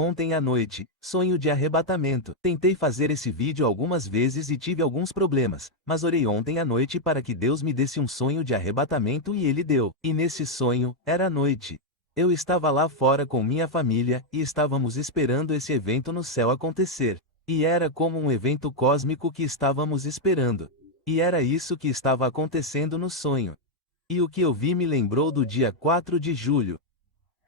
Ontem à noite, sonho de arrebatamento. Tentei fazer esse vídeo algumas vezes e tive alguns problemas, mas orei ontem à noite para que Deus me desse um sonho de arrebatamento e Ele deu. E nesse sonho, era noite. Eu estava lá fora com minha família e estávamos esperando esse evento no céu acontecer. E era como um evento cósmico que estávamos esperando. E era isso que estava acontecendo no sonho. E o que eu vi me lembrou do dia 4 de julho.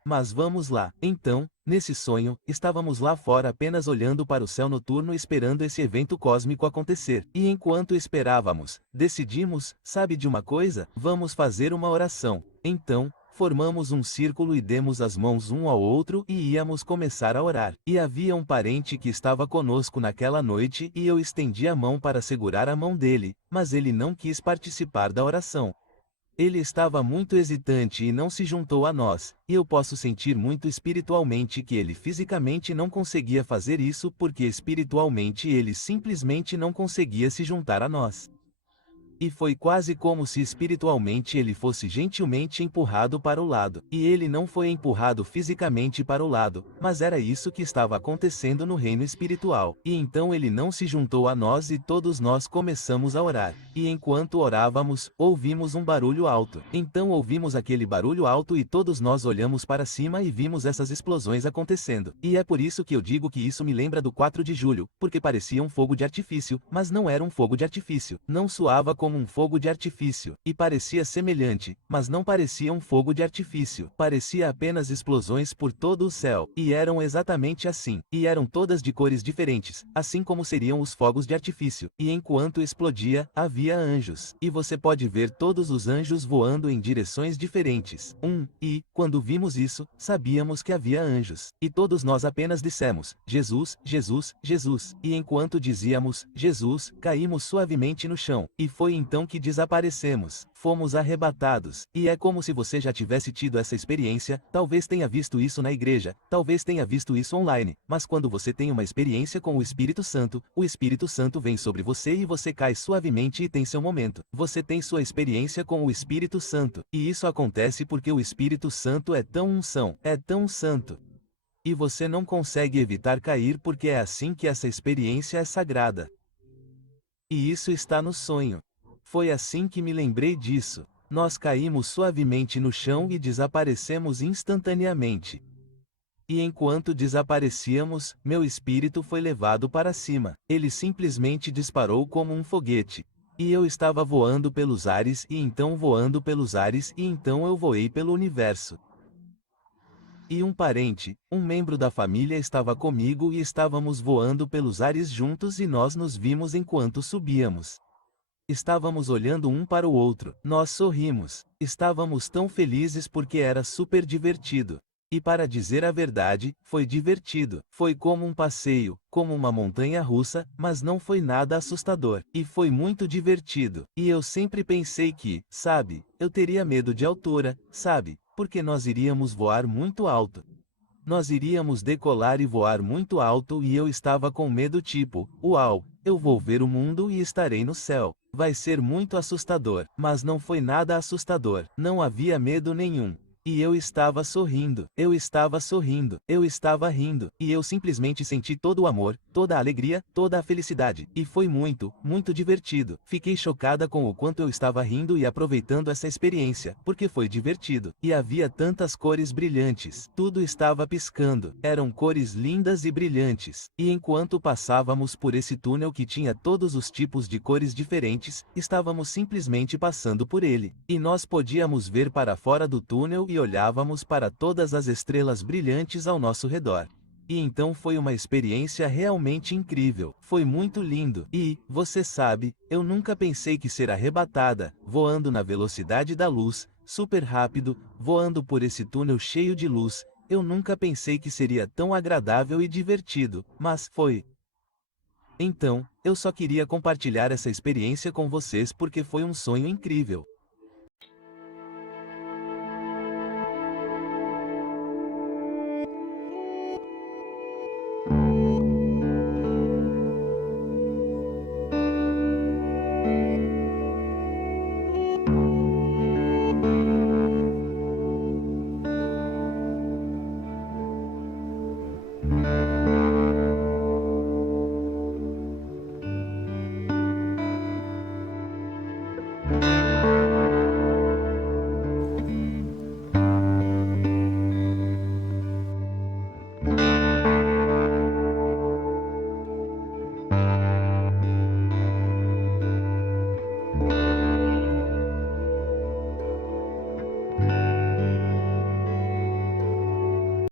Mas vamos lá. Então, nesse sonho, estávamos lá fora apenas olhando para o céu noturno esperando esse evento cósmico acontecer. E enquanto esperávamos, decidimos, sabe de uma coisa? Vamos fazer uma oração. Então, formamos um círculo e demos as mãos um ao outro e íamos começar a orar. E havia um parente que estava conosco naquela noite e eu estendi a mão para segurar a mão dele, mas ele não quis participar da oração. Ele estava muito hesitante e não se juntou a nós, e eu posso sentir muito espiritualmente que ele fisicamente não conseguia fazer isso porque espiritualmente ele simplesmente não conseguia se juntar a nós. E foi quase como se espiritualmente ele fosse gentilmente empurrado para o lado. E ele não foi empurrado fisicamente para o lado, mas era isso que estava acontecendo no reino espiritual. E então ele não se juntou a nós e todos nós começamos a orar. E enquanto orávamos, ouvimos um barulho alto. Então ouvimos aquele barulho alto e todos nós olhamos para cima e vimos essas explosões acontecendo. E é por isso que eu digo que isso me lembra do 4 de julho, porque parecia um fogo de artifício, mas não era um fogo de artifício. Não soava como um fogo de artifício, e parecia semelhante, mas não parecia um fogo de artifício. Parecia apenas explosões por todo o céu, e eram exatamente assim, e eram todas de cores diferentes, assim como seriam os fogos de artifício, e enquanto explodia, havia anjos, e você pode ver todos os anjos voando em direções diferentes. E, quando vimos isso, sabíamos que havia anjos, e todos nós apenas dissemos, Jesus, Jesus, Jesus, e enquanto dizíamos, Jesus, caímos suavemente no chão, e foi então que desaparecemos, fomos arrebatados, e é como se você já tivesse tido essa experiência, talvez tenha visto isso na igreja, talvez tenha visto isso online, mas quando você tem uma experiência com o Espírito Santo vem sobre você e você cai suavemente e tem seu momento. Você tem sua experiência com o Espírito Santo, e isso acontece porque o Espírito Santo é tão unção, é tão santo. E você não consegue evitar cair porque é assim que essa experiência é sagrada. E isso está no sonho. Foi assim que me lembrei disso. Nós caímos suavemente no chão e desaparecemos instantaneamente. E enquanto desaparecíamos, meu espírito foi levado para cima. Ele simplesmente disparou como um foguete. E eu estava voando pelos ares e então voando pelos ares e então eu voei pelo universo. E um parente, um membro da família estava comigo e estávamos voando pelos ares juntos e nós nos vimos enquanto subíamos. Estávamos olhando um para o outro, nós sorrimos, estávamos tão felizes porque era super divertido. E para dizer a verdade, foi divertido. Foi como um passeio, como uma montanha russa, mas não foi nada assustador. E foi muito divertido. E eu sempre pensei que, sabe, eu teria medo de altura, sabe, porque nós iríamos voar muito alto. Nós iríamos decolar e voar muito alto e eu estava com medo tipo, uau, eu vou ver o mundo e estarei no céu. Vai ser muito assustador, mas não foi nada assustador, não havia medo nenhum. E eu estava sorrindo, eu estava sorrindo, eu estava rindo, e eu simplesmente senti todo o amor, toda a alegria, toda a felicidade, e foi muito, muito divertido. Fiquei chocada com o quanto eu estava rindo e aproveitando essa experiência, porque foi divertido, e havia tantas cores brilhantes, tudo estava piscando, eram cores lindas e brilhantes, e enquanto passávamos por esse túnel que tinha todos os tipos de cores diferentes, estávamos simplesmente passando por ele, e nós podíamos ver para fora do túnel e olhávamos para todas as estrelas brilhantes ao nosso redor. E então foi uma experiência realmente incrível, foi muito lindo. E, você sabe, eu nunca pensei que ser arrebatada, voando na velocidade da luz, super rápido, voando por esse túnel cheio de luz, eu nunca pensei que seria tão agradável e divertido, mas foi. Então, eu só queria compartilhar essa experiência com vocês porque foi um sonho incrível.